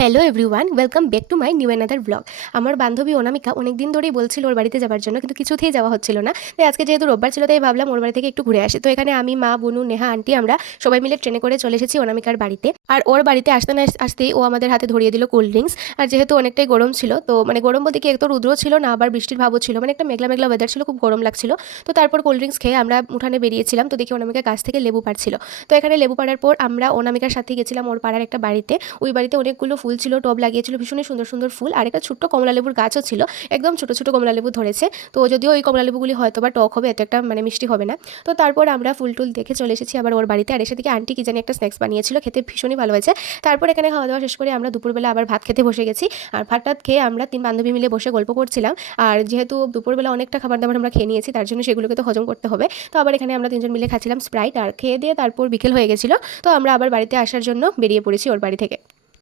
Hello everyone, welcome back to my new another blog. আমার বান্ধবী অনামিকা অনেক দিন ধরেই বলছিল ওর বাড়িতে যাওয়ার জন্য, কিন্তু কিছুতেই যাওয়া হচ্ছিল না। তাই আজকে যেহেতু রোববার ছিল, তাই ভাবলাম ওর বাড়ি থেকে একটু ঘুরে আসি। তো এখানে আমি, মা, বুনু, নেহা, আন্টি আমরা সবাই মিলে ট্রেনে করে চলে এসেছি অনামিকার বাড়িতে। আর ওর বাড়িতে আসতে না আসতেই ও আমাদের হাতে ধরিয়ে দিল কোল্ড ড্রিঙ্কস। আর যেহেতু অনেকটাই গরম ছিল, তো মানে গরম বলতে কি, এক তো রুদ্র ছিল না, আবার বৃষ্টির ভাবও ছিল, মানে একটা মেঘলা মেঘলা ওয়েদার ছিল, খুব গরম লাগছিল। তো তারপর কোল্ড ড্রিঙ্কস খেয়ে আমরা উঠানে বেরিয়েছিলাম। তো দেখি অনামিকা গাছ থেকে লেবু পাড়ছিল। তো এখানে লেবু পাড়ার পর আমরা অনামিকার সাথে গেছিলাম ওর পাড়ার একটা বাড়িতে। ওই বাড়িতে অনেকগুলো ফুল ছিল, টব লাগিয়েছিল, ভীষণই সুন্দর সুন্দর ফুল। আর একটা ছোট্ট কমলালেবুর গাছও ছিল, একদম ছোট ছোট কমলালেবু ধরেছে। তো যদিও ওই কমলালেবুগুলি হয়তো বা টক হবে, এত একটা মানে মিষ্টি হবে না। তো তারপর আমরা ফুল টুল দেখে চলে এসেছি আবার ওর বাড়িতে। আর এসে থেকে আন্টি কি জানি একটা স্ন্যাক্স বানিয়েছিল, খেতে ভীষণই ভালো হয়েছে। তারপর এখানে খাওয়া দাওয়া শেষ করে আমরা দুপুরবেলা আবার ভাত খেতে বসে গেছি। আর ভাতটা খেয়ে আমরা তিন বান্ধবী মিলে বসে গল্প করছিলাম। আর যেহেতু দুপুরবেলা অনেকটা খাবার দাবার আমরা খেয়ে নিয়েছি, তার জন্য সেগুলোকে তো হজম করতে হবে। তো আবার এখানে আমরা তিনজন মিলে খাচ্ছিলাম স্প্রাইট। আর খেয়ে দিয়ে তারপর বিকেল হয়ে গেছিলো। তো আমরা আবার বাড়িতে আসার জন্য বেরিয়ে পড়েছি ওর বাড়ি থেকে।